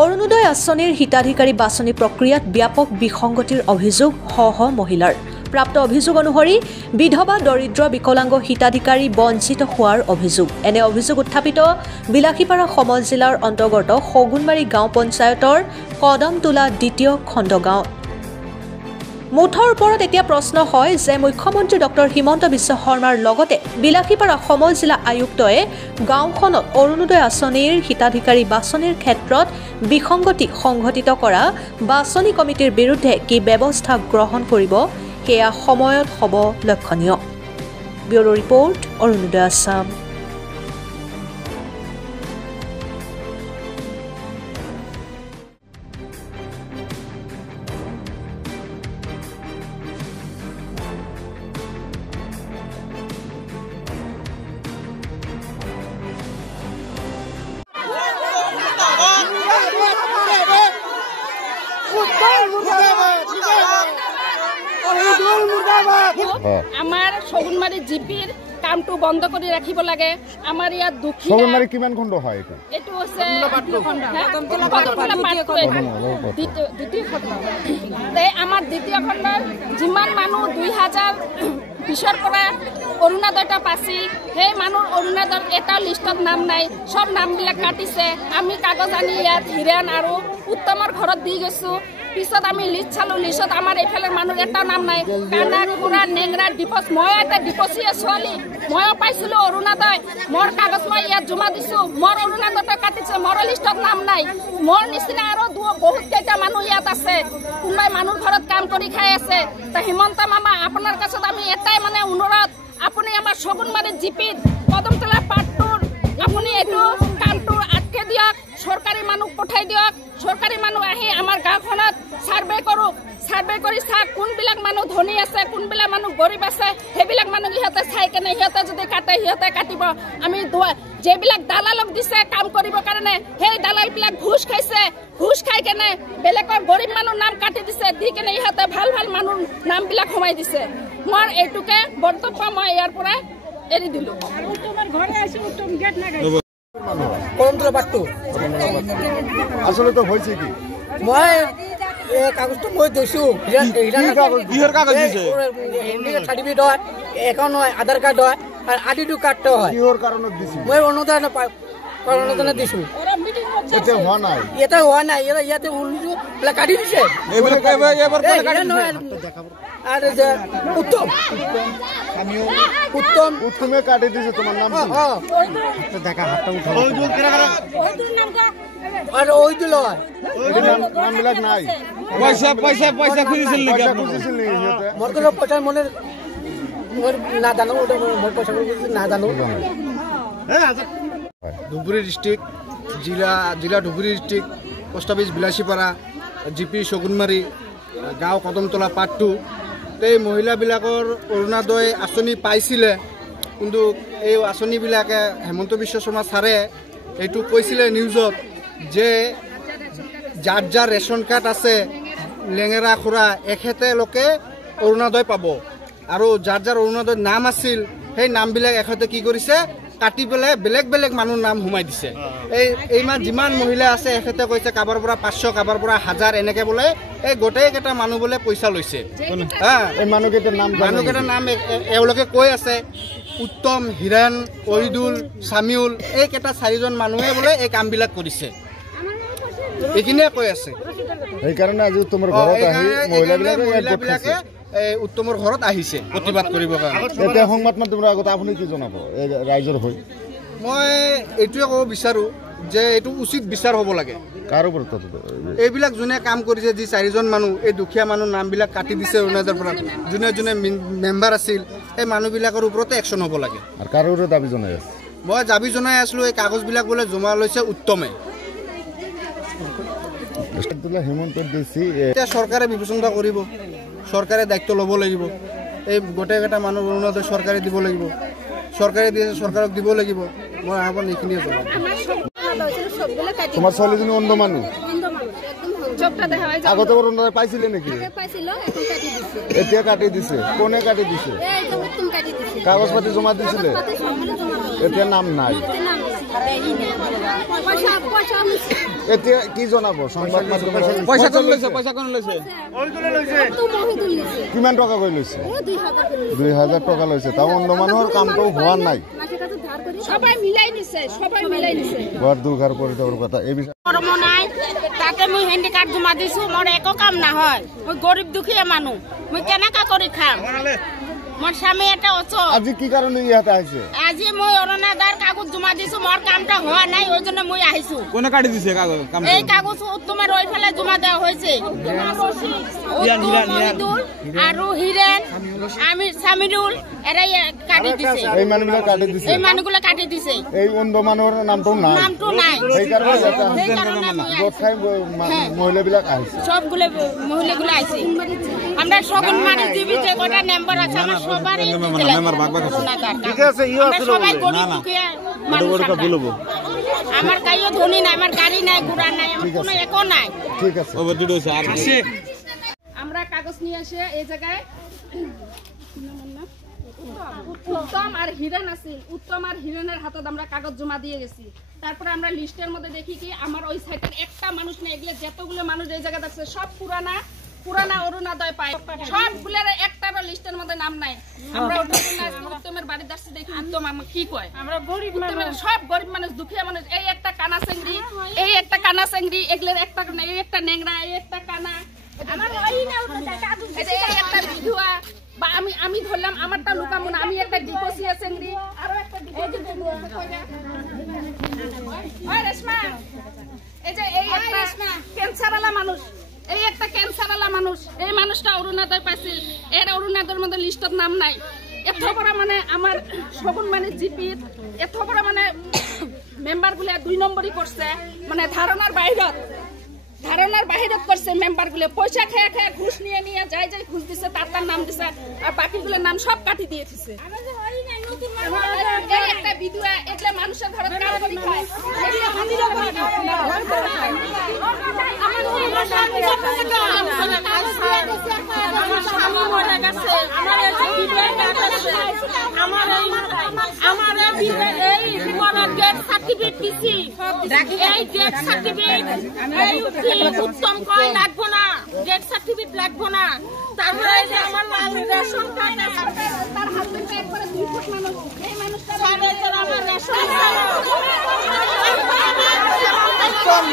অৰুণোদয় আঁচনিৰ হিতাধিকাৰী বাছনি প্ৰক্ৰিয়াত ব্যাপক বিসংগতিৰ অভিযোগ শ মহিলাৰ। প্ৰাপ্ত অভিযোগ অনুসৰি বিধৱা দৰিদ্ৰ বিকলাংগ হিতাধিকাৰী বঞ্চিত হোৱাৰ অভিযোগ। এনে অভিযোগ উত্থাপিত বিলাসীপাৰা সমল জিলাৰ অন্তৰ্গত সগুনবাৰী গাঁও পঞ্চায়তৰ কদমতোলা দ্বিতীয় খণ্ড গাঁও। মুঠৰ ওপৰত এতিয়া প্ৰশ্ন হয় যে মুখ্যমন্ত্ৰী ডক্টৰ হিমন্ত বিশ্ব শৰ্মাৰ লগতে বিলাসীপাৰা সমল জিলা আয়ুক্তই গাঁওখনত অৰুণোদয় আঁচনিৰ হিতাধিকাৰী বাছনিৰ ক্ষেত্ৰত বিসংগতি সংঘটিত কৰা বাছনি কমিটিৰ বিৰুদ্ধে কি ব্যৱস্থা গ্ৰহণ কৰিব সেয়া সময়ত হ'ব লক্ষণীয়। Bureau report, Arunodoy Assam. আমাৰ সগুনবাৰী জিপিৰ কামটো বন্ধ কৰি ৰাখিব লাগে। আমাৰ ইয়াত দুখীয়া সগুনবাৰী কিমান খণ্ড হয় এটা? এটো আছে দ্বিতীয় খণ্ড। আমাৰ দ্বিতীয় খণ্ডৰ যিমান মানুহ 2020 পৰা অৰুণোদয়টা পাইছিল, সেই মানুহ অৰুণোদয়ৰ এটা লিষ্টত নাম নাই। সব নামবিলাক কাটিছে। আমি কাগজ আনি ইয়াত হিৰাণ আৰু উত্তমৰ ঘৰত দি গৈছো। পিছত আমি লিষ্ট চালো, লিষ্টত আমাৰ এইফালে মানুহ এটা নাম নাই। কানা কুকুৰা নেংৰা ডিপচ, মই এটা ডিপচিয়া ছোৱালী, ময়ো পাইছিলো অৰুণোদয়। মোৰ কাগজ মই ইয়াত জমা দিছো। মোৰ অৰুণোদয়টা কাটিছে, মোৰ লিষ্টত নাম নাই। মোৰ নিচিনা আৰু বহুত কেইটা মানুহ ইয়াত আছে। কোনোবাই মানুহৰ ঘৰত কাম কৰি খাই আছে। হিমন্ত মামা, আপোনাৰ কাছত আমি এটাই মানে অনুৰোধ, আপুনি আমাৰ সগুনবাৰী জিপিত কদমতলা পাৰ্টটোৰ আপুনি এইটো কামটো আটকে দিয়ক। চৰকাৰী মানুহ পঠাই দিয়ক। চৰকাৰী মানুহ আহি আমাৰ গাঁওখনত সাৰ্ভে কৰক। সাৰ্ভে কৰি চাওক কোনবিলাক মানুহ ধনী আছে, কোনবিলাক মানুহ গৰীব আছে। সেইবিলাক মানুহ সিহঁতে চাই কেনে সিহঁতে যদি কাটে সিহঁতে কাটিব। আমি যিবিলাক দালালক দিছে কাম কৰিবৰ কাৰণে, সেই দালালবিলাক ঘুষ খাইছে। ঘুষ খাই কেনে বেলেগৰ গৰীব মানুহ নাম কাটি দিছে, দি কেনে ইহঁতে ভাল ভাল মানুহ নামবিলাক সোমাই দিছে। মই এইটোকে বক্তব্য মই ইয়াৰ পৰা এৰি দিলো। আসলে তো হয়েছে কি মই কাগজটো মই দিছো। সার্টিফিকেট হয়, একাউন্ট হয়, আধার কার্ড হয়, আর আইডি কার্ডটা হয়। কিহৰ কাৰণত দিছি? মই অনুদান অনুদানে দিছো। এটা হোৱা নাই, এটা হোৱা নাই। ইয়াতে কাটি দিছে। আর যে উত্তম উত্তমে কাটি দিছে তোমার নাম দেখা হাতটা উঠাও আর ওই দিল নামবিলাক নাই। পয়সা খুঁজিছিল নাকি? মোর কোনো পয়সা মনে না জানো, ওটা মোর পয়সা না জানো। ধুবুৰী ডিষ্ট্ৰিক্ট জিলা Dhubri district, post office Bilasipara, GP Sagunbari গাঁও কদমতলা পাৰ্ট 2। এই মহিলাবিলাকৰ অৰুণোদয় আঁচনি পাইছিলে, কিন্তু এই আঁচনিবিলাকে হেমন্ত বিশ্ব শৰ্মা ছাৰে এইটো কৈছিলে নিউজত যে যাৰ যাৰ ৰেচন কাৰ্ড আছে লেঙেৰা খুৰা এখেতেলোকে অৰুণোদয় পাব। আৰু যাৰ যাৰ অৰুণোদয় নাম আছিল সেই নামবিলাক এখেতে কি কৰিছে, কাটি পেলাই বেলেগ বেলেগ মানুহৰ নাম সোমাই দিছে। এইমান যিমান মহিলা আছে এখেতে কৈছে কাৰোবাৰ পৰা 500, কাৰোবাৰ পৰা 1000 এনেকে বোলে এই গোটেইকেইটা মানুহ বোলে পইচা লৈছে। মানুহকেইটাৰ নাম এওঁলোকে কৈ আছে। উত্তম, হিৰাণ, অহিদুল, চামিউল, এইকেইটা 4জন মানুহে বোলে এই কামবিলাক কৰিছে। এইখিনিয়ে কৈ আছে। সেইকাৰণে আজি তোমাৰ ঘৰত আহি মহিলাবিলাকে উত্তমৰ ঘৰত আহিছে প্ৰতিবাদ কৰিবৰ কাৰণে। এতিয়া সংবাদ মাধ্যমৰ আগত আপুনি কি জনাব ৰাইজৰ হৈ? মই এইটোৱে ক'ব বিচাৰোঁ যে এইটো উচিত বিচাৰ হ'ব লাগে। কাৰ ওপৰত? এইবিলাক যোনে কাম কৰিছে, যি 4জন মানুহ, এই দুখীয়া মানুহ নামবিলাক কাটি দিছে অৰুণোদয়ৰ পৰা, যোনে যোনে মেম্বাৰ আছিল, সেই মানুহবিলাকৰ ওপৰতে একশ্যন হ'ব লাগে। আৰু কাৰ ওপৰত দাবী জনাই আছে? মই দাবী জনাই আছিলোঁ এই কাগজবিলাক বোলে জমা লৈছে উত্তমে। এতিয়া চৰকাৰে বিবেচনা কৰিব, চৰকাৰে দায়িত্ব ল'ব লাগিব। এই গোটেইকেইটা মানুহ অৰুণোদয় চৰকাৰে দিব লাগিব। চৰকাৰে দিছে, চৰকাৰক দিব লাগিব। মই আহ্বান এইখিনিয়ে জনাম। তোমাৰ ছোৱালীজনী অন্ধ মানুহ, আগতে অৰুণোদয় পাইছিলে নেকি? এতিয়া কাটি দিছে। কোনে কাটি দিছে? কাগজ পাতি জমা দিছিলে, এতিয়া নাম নাই। এতিয়া কি জনাব সংবাদ মাধ্যমত? পইচা কোন লৈছে? পইচা কোন লৈছে? কিমান টকা কৰি লৈছে? 2000 টকা লৈছে। তাও অন্য মানুহৰ কামটো হোৱা নাই। সবাই মিলাই দিছে, সবাই মিলাই দিছে। বৰ দুৰ্ঘাৰ পৰিতাপৰ কথা এই বিষয়ে কৰ্ম নাই, তাতে মই হেণ্ডিকাৰ্ড জমা দিছো, মোৰ একো কাম নহয়। মই গৰীব দুখীয়া মানুহ, মই কেনেকা কৰি খাম? মোৰ স্বামী এটা অচল। আজি কি কাৰণে ইয়াতে আহিছে? আজি মই অৰুণোদয়ৰ কাগজ জমা দিছো, মোৰ কামটা হোৱা নাই, ওই জন্য মই আহিছো। কোনে কাটি দিছে কাগজ? এই কাগজ তোমাৰ ওইফালে জমা দেওয়া হয়েছে। আৰু হিৰেন, আমি সামিরুল এরাই কাটি দিছে। এই মানুহবিলাক কাটি দিছে। এই মানুহগুলো কাটি দিছে। এই অন্ধ মানুহৰ নামটো নাই। নামটো নাই। মহিলাবিলাক আহিছে। সবগুলো মহিলাগুলো আইছে। আমরা সগুন মানুষ জীবিত গোটা মেম্বার আছে, আমার সবারই ঠিক আছে, ইও আছে সবাই গরিব দুঃখীয়া মানুষ। আমার গাড়িও ধনী নাই, আমার গাড়ি নাই, ঘোড়া নাই, আমার কোনো একো নাই। ঠিক আছে। আমরা কাগজ নিয়ে এসে এই জায়গায় উত্তম আর হিরেন আছিল, উত্তম আর হিরেনের হাতত আমরা কাগজ জমা দিয়ে গেছি। তারপরে আমরা লিস্টের মধ্যে দেখি কি আমার ওই সাইডের একটা মানুষ নেই, এগুলো যতগুলো মানুষ এই জায়গায় আছে সব পুরানা অরুণোদয় পায়, সবগুলোর একটারও লিস্টের মধ্যে নাম নাই। আমরা উত্তমের বাড়ি যাচ্ছি, দেখি উত্তম আমাকে কি কয়, আমরা গরিব সব গরিব মানুষ, দুঃখীয়া মানুষ। এই একটা কানা চেংড়ি, এই একটা কানা চেংড়ি, এগুলোর একটা এই একটা নেংরা, এই একটা কানা, একটা বিধুয়া। বা আমি ধরলাম আমারটা লুকাবো না, আমি একটা ডিপোসিয়া চেংড়ি, আরো একটা রেশমা, এই যে এই একটা ক্যান্সারওয়ালা মানুষ, এই একটা ক্যান্সারওয়ালা মানুষ, এই মানুষটা অরুণোদয় পাইছিল, এর অরুণোদয়ের মধ্যে লিস্টত নাম নাই। এত বড় মানে আমার সগুন মানে জিপির এত বড় মানে মেম্বার গুলো 2 নম্বরই করছে, মানে ধারণার বাহিরত করছে মেম্বার গুলো। পয়সা খেয়ে ঘুষ নিয়ে যাই ঘুষ দিছে, তার নাম দিছে, আর বাকিগুলোর নাম সব কাটি দিয়ে দিছে। একটা বিধবা, এগুলো মানুষের ঘরে কাজ করে খায়। উত্তম কয় লাগবো না, ডেথ সার্টিফিকেট লাগবো না। তারপরে আমার রেশন কার্ড তার হাত থেকে একবারে 2 ফুট মানুষ, এই মানুষটা আমার রেশন উত্তম